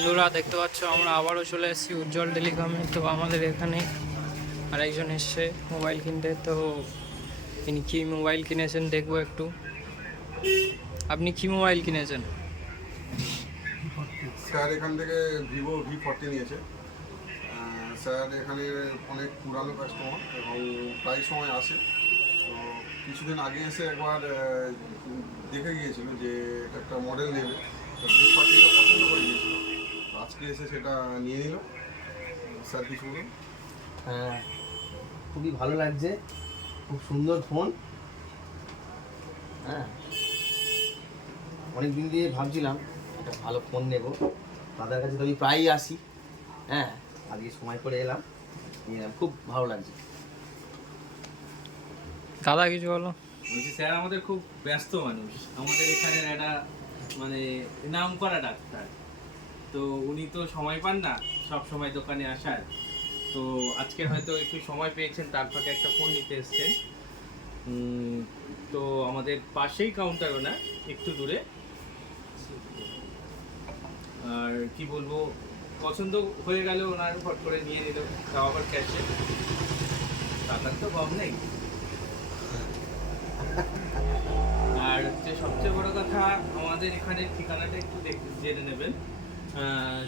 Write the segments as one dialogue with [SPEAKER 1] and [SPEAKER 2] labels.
[SPEAKER 1] বন্ধুরা, দেখতে পাচ্ছ, আমরা আবারও চলে এসেছি উজ্জ্বল টেলিকমে। তো আমাদের এখানে আরেকজন এসছে মোবাইল কিনতে। তো তিনি কী মোবাইল কিনেছেন দেখব একটু। আপনি কি মোবাইল কিনেছেন?
[SPEAKER 2] স্যার এখান থেকে ভিভো ভি ফর্টি নিয়েছে। স্যার এখানে অনেক পুরানো কাস্টমার এবং প্রায় সময় আসে। তো কিছুদিন আগে এসে একবার দেখে গিয়েছিল যে একটা মডেল নেবে। ভি ফর্টিটা পছন্দ করে গিয়েছিল। আজকে এসে সেটা নিয়ে নিল। স্যার কিছু বলুন?
[SPEAKER 3] হ্যাঁ খুবই ভালো লাগছে। খুব সুন্দর ফোন। হ্যাঁ অনেক দিন দিয়ে ভাবছিলাম একটা ভালো ফোন নেব। দাদার কাছে তো আমি প্রায়ই আসি। হ্যাঁ আজকে সময় করে এলাম। নিয়ে এলাম। খুব ভালো লাগছে।
[SPEAKER 1] দাদা কিছু বলো।
[SPEAKER 4] বলছি স্যার আমাদের খুব ব্যস্ত মানুষ। আমাদের এখানে একটা মানে নাম করা ডাক্তার। তো উনি তো সময় পান না, সব সময় দোকানে আসার। তো আজকে হয়তো একটু সময় পেয়েছেন, তার ফাঁকে একটা ফোন নিতে এসছেন। তো আমাদের পাশেই কাউন্টারও না একটু দূরে। আর কি বলব, পছন্দ হয়ে গেল ওনার ফট করে নিয়ে নিল তাও আবার ক্যাশে টাকার তো কম নেই। আর হচ্ছে সবচেয়ে বড় কথা, আমাদের এখানে ঠিকানাটা একটু দেখ- জেনে নেবেন।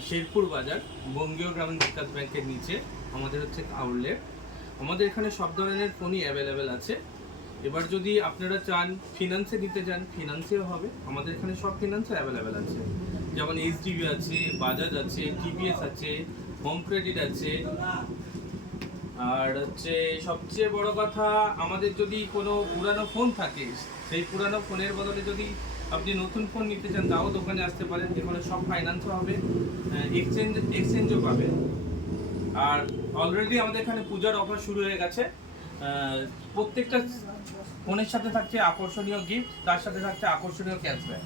[SPEAKER 4] শেরপুর বাজার, বঙ্গীয় গ্রামীণ বিকাশ ব্যাংকের নিচে, আমাদের হচ্ছে আউটলেট আমাদের এখানে সব ধরনের ফোনই অ্যাভেলেবেল আছে। এবার যদি আপনারা চান ফিনান্সে নিতে চান ফিনান্সেও হবে। আমাদের এখানে সব ফিনান্সও অ্যাভেলেবেল আছে। যেমন এইচডিবি আছে বাজাজ আছে টিভিএস আছে হোম ক্রেডিট আছে। আর হচ্ছে সবচেয়ে বড় কথা, আমাদের যদি কোনো পুরানো ফোন থাকে, সেই পুরানো ফোনের বদলে যদি আপনি নতুন ফোন নিতে চান, তাও দোকানে আসতে পারেন, যেখানে সব ফাইন্যান্সও হবে এক্সচেঞ্জ এক্সচেঞ্জও পাবেন। আর অলরেডি আমাদের এখানে পূজার অফার শুরু হয়ে গেছে। প্রত্যেকটা ফোনের সাথে থাকছে আকর্ষণীয় গিফট তার সাথে থাকছে আকর্ষণীয় ক্যাশব্যাক